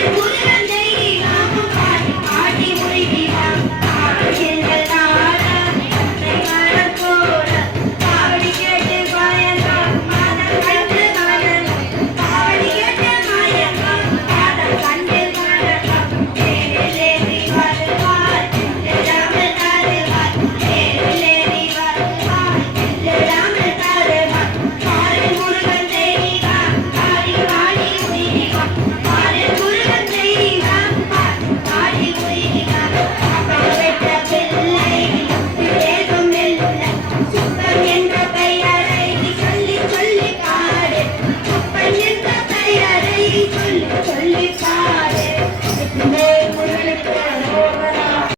Yeah.